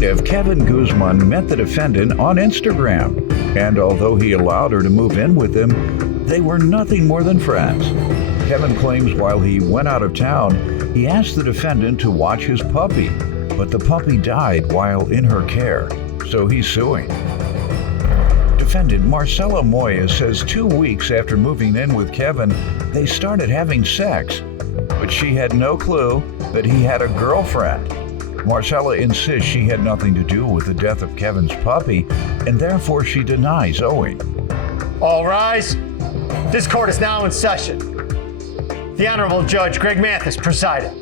plaintiff, Kevin Guzman, met the defendant on Instagram, and although he allowed her to move in with him, they were nothing more than friends. Kevin claims while he went out of town, he asked the defendant to watch his puppy, but the puppy died while in her care, so he's suing. Defendant Marcela Moya says 2 weeks after moving in with Kevin, they started having sex, but she had no clue that he had a girlfriend. Marcela insists she had nothing to do with the death of Kevin's puppy, and therefore she denies owing. All rise. This court is now in session. The Honorable Judge Greg Mathis presiding.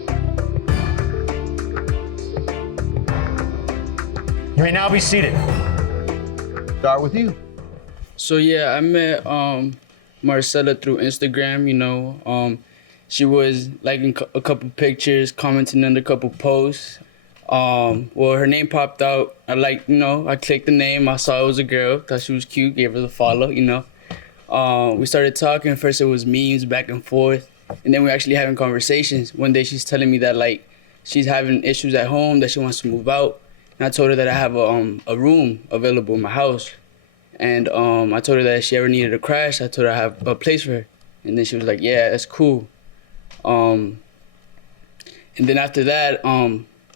You may now be seated. Start with you. So yeah, I met Marcela through Instagram, she was liking a couple pictures, commenting on a couple posts. Well, her name popped out. I clicked the name, I saw it was a girl, thought she was cute, gave her the follow, We started talking. First it was memes back and forth, and then we were actually having conversations. One day she's telling me that she's having issues at home, that she wants to move out. And I told her that I have a room available in my house. And I told her that if she ever needed a crash, I told her I have a place for her. And then she was like, yeah, that's cool. And then after that,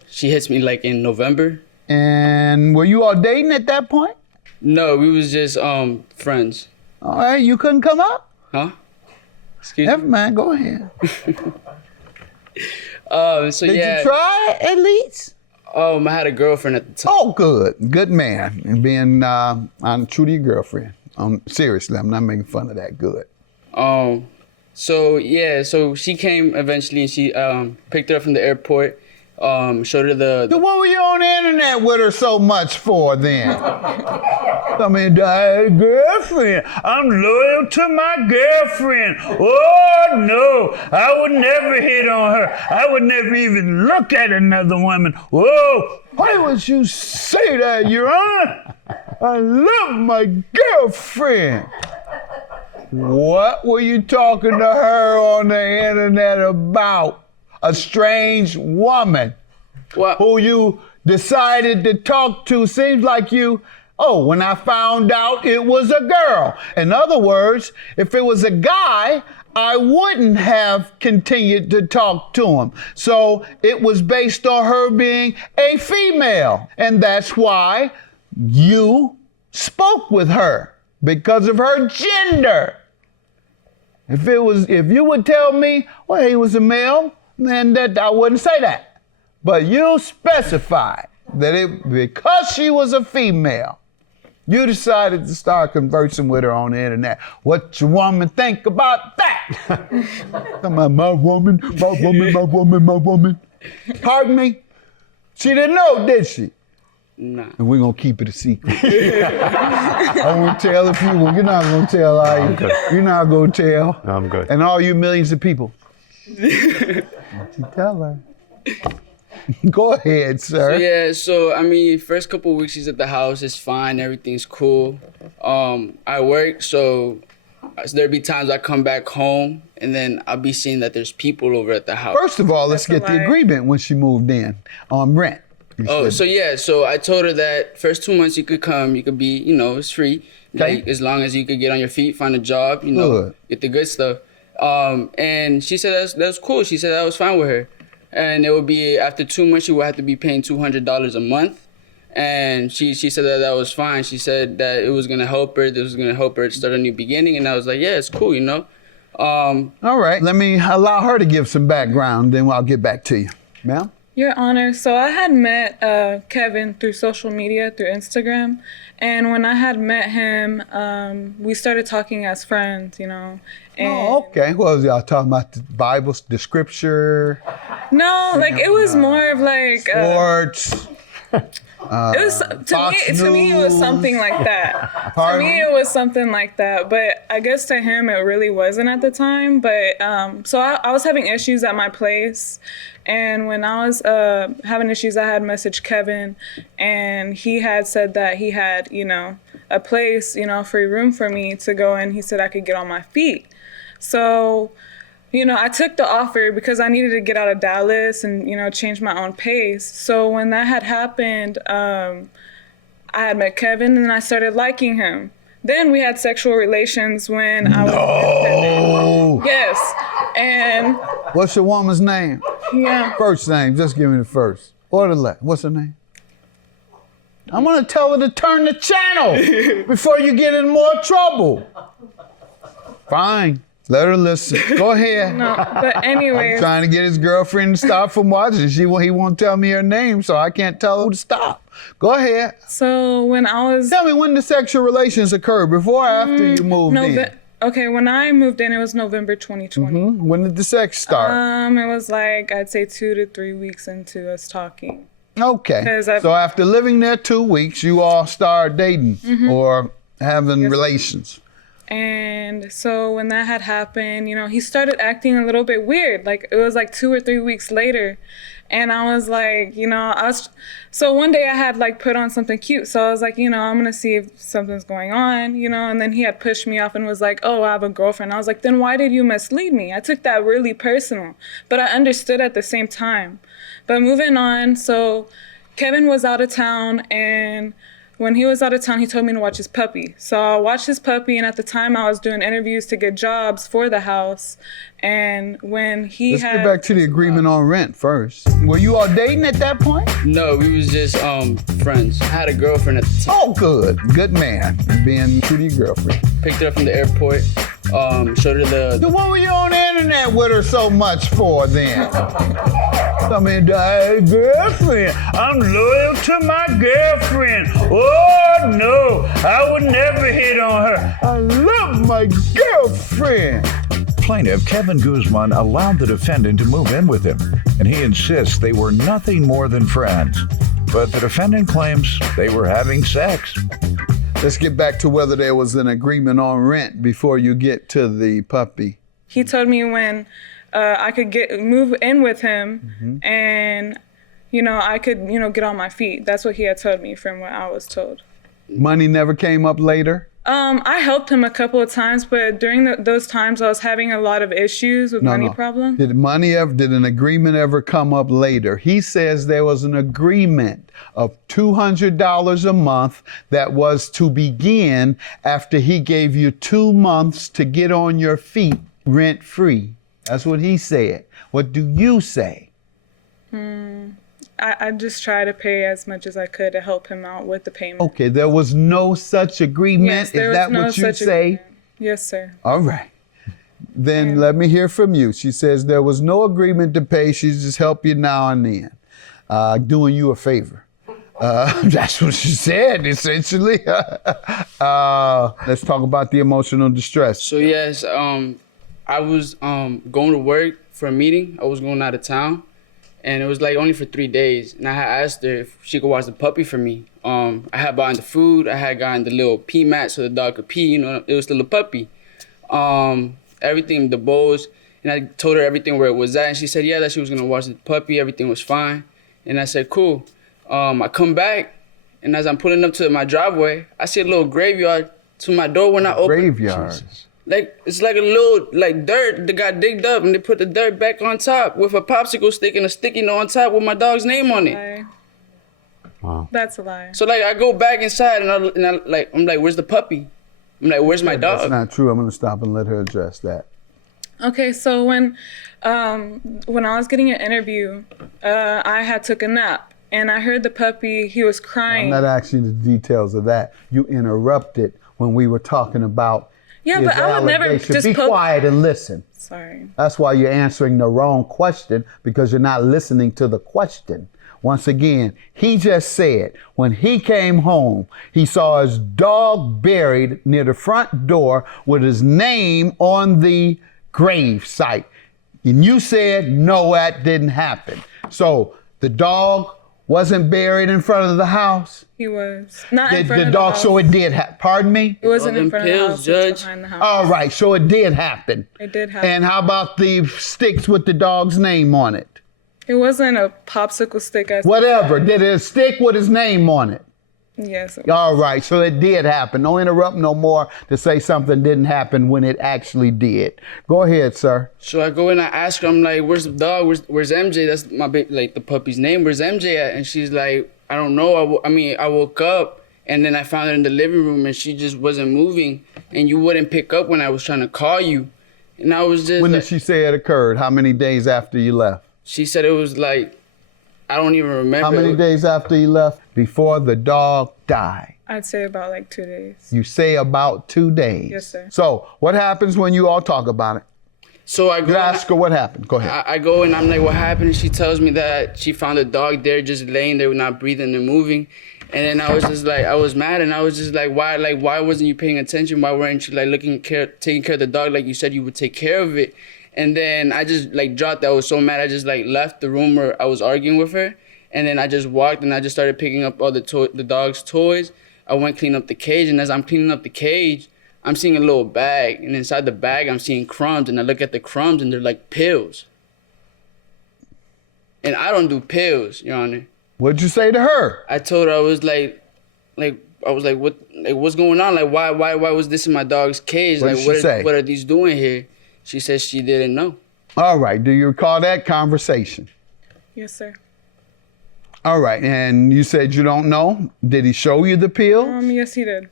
she hits me in November. And were you all dating at that point? No, we was just friends. All right, you couldn't come up? Huh? Excuse Never me? mind, go ahead. Did you try at least? I had a girlfriend at the time. Oh, good. Good man. And being true to your girlfriend. Seriously, I'm not making fun of that. Good. So she came eventually, and she picked her up from the airport, showed her the... So what were you on the internet with her so much for then? I mean, girlfriend. I'm loyal to my girlfriend. Oh, no. I would never hit on her. I would never even look at another woman. Whoa. Why would you say that, Your Honor? I love my girlfriend. What were you talking to her on the internet about? A strange woman who you decided to talk to. Seems like when I found out it was a girl. In other words, if it was a guy, I wouldn't have continued to talk to him. So it was based on her being a female. And that's why you spoke with her, because of her gender. If you would tell me, well, he was a male, then that I wouldn't say that. But you specified that because she was a female, you decided to start conversing with her on the internet. What your woman think about that? My woman. Pardon me? She didn't know, did she? Nah. And we're going to keep it a secret. I won't tell if you will. You're not going to tell, are you? You're not going to tell. No, I'm good. And all you millions of people. Don't you tell her. Go ahead, sir. So first couple of weeks she's at the house, it's fine, everything's cool. I work, so there'd be times I come back home and then I'll be seeing that there's people over at the house. First of all, let's get the agreement when she moved in on rent. So I told her that first 2 months you could come, you could be, it's free. Okay. As long as you could get on your feet, find a job, get the good stuff. And she said that was cool. She said that was fine with her. And it would be, after 2 months, she would have to be paying $200 a month. And she said that was fine. She said that it was going to help her. This was going to help her start a new beginning. And I was like, yeah, it's cool, All right, let me allow her to give some background, then I'll get back to you. Ma'am? Your Honor, so I had met Kevin through social media, through Instagram. And when I had met him, we started talking as friends, And okay. What was y'all talking about? The Bible, the scripture? No, it was more of sports. It was to me it was something like that. Pardon? To me it was something like that, but I guess to him it really wasn't at the time. But so I was having issues at my place, and when I was having issues, I had messaged Kevin, and he had said that he had a place, free room for me to go in. He said I could get on my feet. So I took the offer because I needed to get out of Dallas and, change my own pace. So when that had happened, I had met Kevin and I started liking him. Then we had sexual relations when I was with Kevin. Yes. And What's your woman's name? yeah. First name, just give me the first. Or the last. What's her name? I'm gonna tell her to turn the channel before you get in more trouble. Fine, let her listen. Go ahead. No, but anyways. Trying to get his girlfriend to stop from watching. He won't tell me her name, so I can't tell her to stop. Go ahead. So when I was Tell me when the sexual relations occurred, before or after you moved in. Okay, when I moved in, it was November 2020. When did the sex start? It was like, I'd say 2 to 3 weeks into us talking. Okay. 'Cause So after living there 2 weeks, you all started dating or having relations. And so when that had happened, he started acting a little bit weird. Like it was like 2 or 3 weeks later. And I was like, so one day I had like put on something cute. So I was like, I'm going to see if something's going on, and then he had pushed me off and was like, oh, I have a girlfriend. I was like, then why did you mislead me? I took that really personal, but I understood at the same time. But moving on, so Kevin was out of town, and when he was out of town, he told me to watch his puppy. So I watched his puppy, and at the time I was doing interviews to get jobs for the house. And when Let's get back to the agreement on rent first. Were you all dating at that point? No, we was just friends. I had a girlfriend at the time. Oh, good. Good man. Being true to your girlfriend. Picked her up from the airport. Showed her the. So what were you on the internet with her so much for then? Girlfriend. I'm loyal to my girlfriend. Oh, no. I would never hit on her. I love my girlfriend. Plaintiff Kevin Guzman allowed the defendant to move in with him, and he insists they were nothing more than friends. But the defendant claims they were having sex. Let's get back to whether there was an agreement on rent before you get to the puppy. He told me when I could move in with him and, I could, get on my feet. That's what he had told me from what I was told. Money never came up later? I helped him a couple of times, but during those times I was having a lot of issues with money problems. Did an agreement ever come up later? He says there was an agreement of $200 a month that was to begin after he gave you 2 months to get on your feet rent-free. That's what he said. What do you say? I just tried to pay as much as I could to help him out with the payment. Okay, there was no such agreement. Yes, there Is that was no what you such say? agreement. Yes, sir. All right. Then let me hear from you. She says there was no agreement to pay. She's just help you now and then, doing you a favor. That's what she said, essentially. Let's talk about the emotional distress. So yes, I was going to work for a meeting. I was going out of town. And it was like only for 3 days. And I had asked her if she could watch the puppy for me. I had bought the food. I had gotten the little pee mat so the dog could pee. It was still a puppy. Everything, the bowls. And I told her everything where it was at. And she said, yeah, that she was going to watch the puppy. Everything was fine. And I said, cool. I come back. And as I'm pulling up to my driveway, I see a little graveyard to my door when I open. Graveyards. Like, it's like a little, dirt that got digged up and they put the dirt back on top with a popsicle stick and a sticky note on top with my dog's name on it. Lie. Wow. That's a lie. So, I go back inside and I'm like, where's the puppy? I'm like, where's my dog? That's not true. I'm going to stop and let her address that. Okay, so when I was getting an interview, I had took a nap and I heard the puppy, he was crying. I'm not asking the details of that. You interrupted when we were talking about Yeah, but I would never just be quiet and listen. Sorry. That's why you're answering the wrong question, because you're not listening to the question. Once again, he just said when he came home, he saw his dog buried near the front door with his name on the grave site. And you said, no, that didn't happen. So the dog wasn't buried in front of the house? He was. Not in front of the dog, house. so it did happen. Pardon me? It wasn't in front of the pills, house, it was Judge. behind the house. All right, so it did happen. It did happen. And how about the sticks with the dog's name on it? It wasn't a popsicle stick. Whatever. Did it stick with his name on it? Yes, sir. All right, so it did happen. Don't interrupt no more to say something didn't happen when it actually did. Go ahead, sir. So I go and I ask her, I'm like, where's the dog? Where's MJ? That's my like the puppy's name. Where's MJ at? And she's like, I don't know. I woke up and then I found her in the living room and she just wasn't moving and you wouldn't pick up when I was trying to call you. And I was just When like, did she say it occurred? How many days after you left? she said it was like, I don't even remember. How many days after you left? Before the dog died. I'd say about like 2 days. You say about 2 days. Yes, sir. So what happens when you all talk about it? So I You go, ask her what happened. Go ahead. I go and I'm like, what happened? And she tells me that she found a dog there just laying there, not breathing and moving. And then I was just like, I was mad and I was just like, why wasn't you paying attention? Why weren't you like taking care of the dog like you said you would take care of it? And then I just like dropped. I was so mad. I just like left the room where I was arguing with her. And then I just walked and I just started picking up all the dog's toys. I went clean up the cage, and as I'm cleaning up the cage, I'm seeing a little bag, and inside the bag I'm seeing crumbs, and I look at the crumbs and they're like pills. And I don't do pills, Your Honor. What'd you say to her? I told her I was like what's going on? Like why was this in my dog's cage? What did she say? What are these doing here? She said she didn't know. All right. Do you recall that conversation? Yes, sir. All right. And you said you don't know. Did he show you the pills? Yes, he did.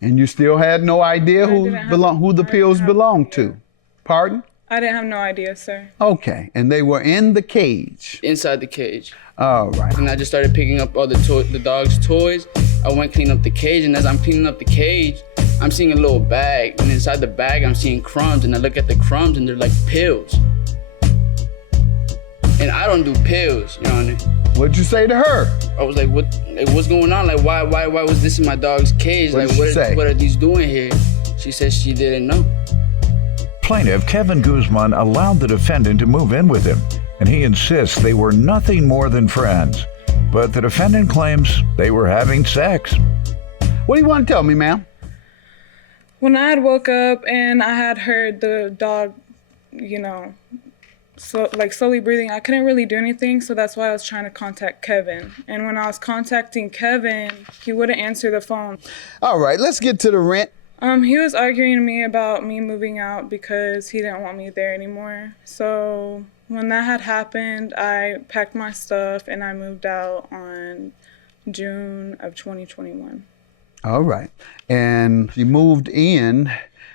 And you still had no idea who the pills belonged to? Pardon? I didn't have no idea, sir. Okay. And they were in the cage. Inside the cage. All right. And I just started picking up all the dog's toys. I went clean up the cage, and as I'm cleaning up the cage, I'm seeing a little bag, and inside the bag I'm seeing crumbs, and I look at the crumbs and they're like pills. And I don't do pills, Your Honor. What'd you say to her? I was like, what's going on? Like, why was this in my dog's cage? What Like, did she say? what are these doing here? She said she didn't know. Plaintiff Kevin Guzman allowed the defendant to move in with him, and he insists they were nothing more than friends. But the defendant claims they were having sex. What do you want to tell me, ma'am? When I had woke up and I had heard the dog, slowly breathing, I couldn't really do anything, so that's why I was trying to contact Kevin. And when I was contacting Kevin, he wouldn't answer the phone. All right, let's get to the rent. He was arguing to me about me moving out because he didn't want me there anymore. So when that had happened, I packed my stuff and I moved out on June of 2021. All right. And she moved in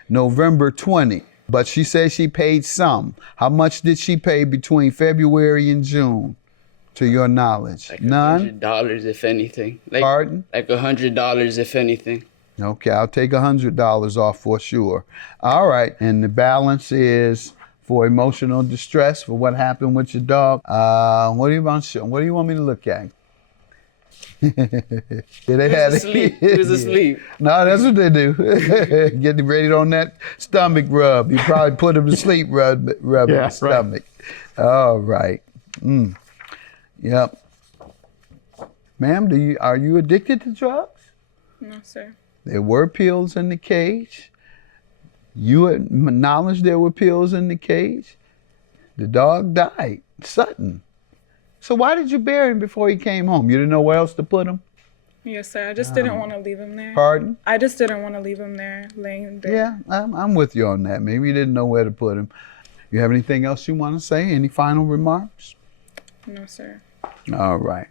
November 20, but she said she paid some. How much did she pay between February and June, to your knowledge? Like None? $100 if anything. Like, Pardon? Like $100 if anything. Okay, I'll take $100 off for sure. All right, and the balance is for emotional distress for what happened with your dog. What do you want me to look at? He was asleep. He was asleep. No, that's what they do. Get ready on that stomach rub. You probably put him to sleep, rub his stomach. Right. All right. Yep. Ma'am, are you addicted to drugs? No, sir. There were pills in the cage. You acknowledged there were pills in the cage. The dog died sudden. So why did you bury him before he came home? You didn't know where else to put him? Yes, sir. I just didn't want to leave him there. Pardon? I just didn't want to leave him there, laying there. Yeah, I'm with you on that. Maybe you didn't know where to put him. You have anything else you want to say? Any final remarks? No, sir. All right.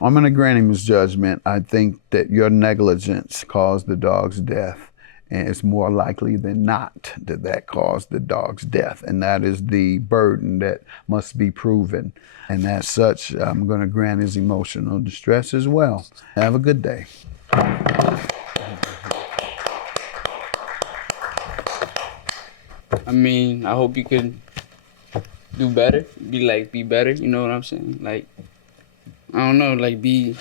I'm going to grant him his judgment. I think that your negligence caused the dog's death, and it's more likely than not that caused the dog's death, and that is the burden that must be proven. And as such, I'm going to grant his emotional distress as well. Have a good day. I mean, I hope you could do better. Be better, you know what I'm saying? Like, I don't know, like be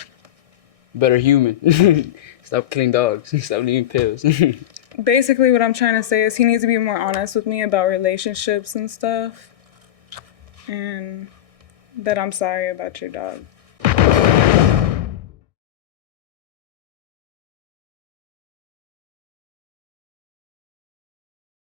better human. Stop killing dogs. Stop leaving pills. Basically, what I'm trying to say is he needs to be more honest with me about relationships and stuff. And that I'm sorry about your dog.